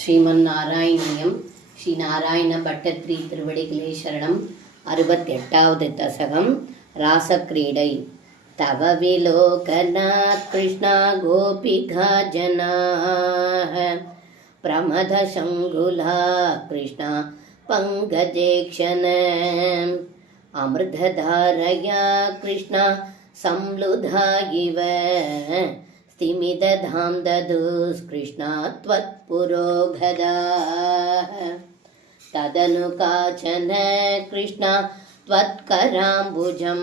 ஸ்ரீமன்னாராயணியம் ஸ்ரீ நாராயண பட்டத்ரி திருவடிகளே சரணம். 68வது தசகம் ராசக்கிரீடை. தவ விலோகநாத் கிருஷ்ணா கோபிகா ஜனாஹ பிரமத சங்குலா கிருஷ்ணா பங்கஜேக்ஷண அமிர்ததாரயா கிருஷ்ணா சம்லுதா இவ स्तिमिदधां ददुस्कृष्णा त्वत्पुरोगदाः तदनु काचन कृष्णा त्वत्कराम्बुजं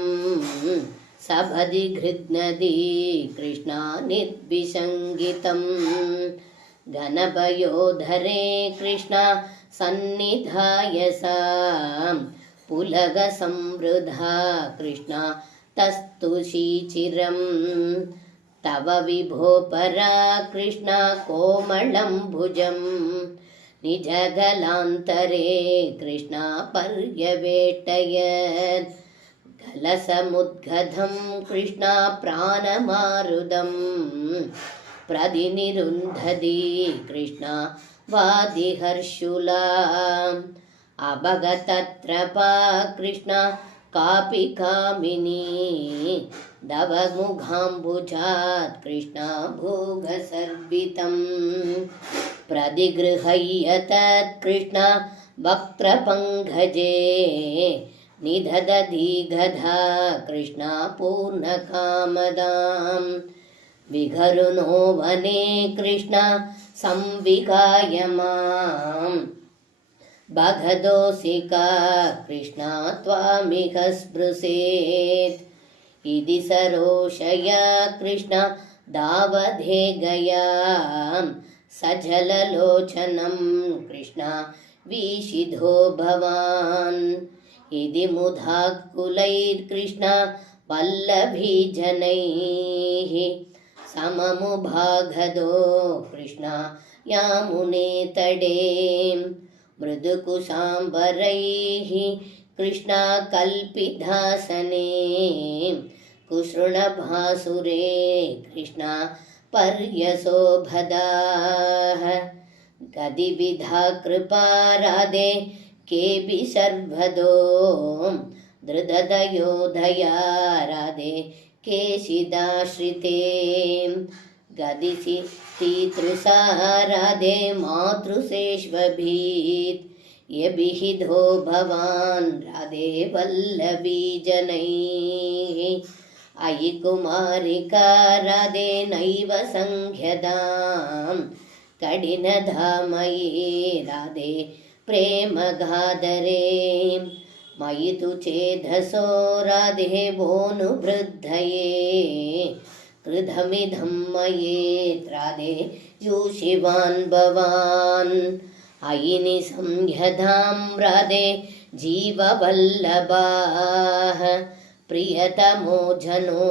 सभदि घृग्नदी कृष्णा निर्विसङ्गितं घनभयोधरे कृष्णा सन्निधाय सा पुलगसंवृधा कृष्णा तस्तुषीचिरम् तव विभो परा कृष्णा कोमलं भुजं निजगलान्तरे कृष्णा पर्यवेटयत् गलसमुद्गतं कृष्णा प्राणमारुदं प्रदिनिरुन्धति कृष्णा वादिहर्षुला अभगतत्रपा कृष्णा कापि कामिनी दवमुखाम्बुजात् कृष्णा भोगसर्वितं प्रतिगृह्य तत् कृष्णा वक्त्रपङ्कजे निदधति गधा कृष्णा पूर्णकामदां विघरुणो वने कृष्णा संविगाय मां बगदोसिका कृष्णा त्वामिह स्पृशेत् इति सरोषया कृष्णा दावधे गया सजललोचनं कृष्णा वीशिधो भवान् इति मुधाकुलैर्कृष्णा पल्लभीजनैः सममुभागदो कृष्णा यामुने तडे मृदुकुशाम्बरैः कृष्णा कल्पितासने कुसृणभासुरे कृष्णा पर्यशोभदाः गतिविधा कृपा राधे केऽपि सर्वदो धृतदयोधया राधे केशिदाश्रिते गदिसि तीतृषा राधे मातृसेष्वभीत् यबिहिधो भवान् राधे वल्लभी जनैः अयि कुमारिका राधे नैव संख्यदां कठिनधामये राधे प्रेमगादरे मयि तु चेधसो राधे वोऽनुवृद्धये कृतमिदं मयेत् राधे युषिवान् भवान् अयि निसंह्यतां राधे जीववल्लभाः प्रियतमो जनो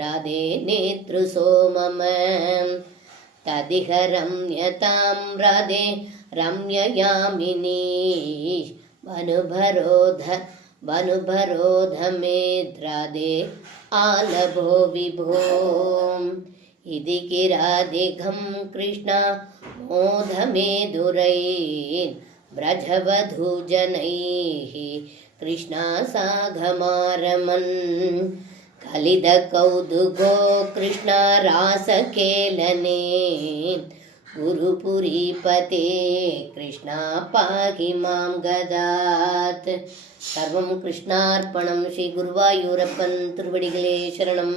राधे नेतृसो मम तदिह रम्यतां राधे रम्ययामिनी वनुभरोध राधे आलभो विभो इति किरादिघं कृष्णा मोदमेदुरैः व्रजवधूजनैः कृष्णा साघमारमन् कलिदकौतुको कृष्णा रासकेलने गुरुपुरीपते कृष्णा पाहि मां गदात्. सर्वं कृष्णार्पणं. श्री गुरुवायूरप्पन् तिरुवडिगले शरणम्.